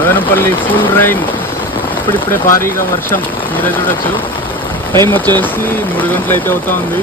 Madanapalle full rain, ఇప్పుడిప్పుడే భారీగా వర్షం మీరే చూడొచ్చు. టైం వచ్చేసి 3 గంటలు అయితే అవుతా ఉంది.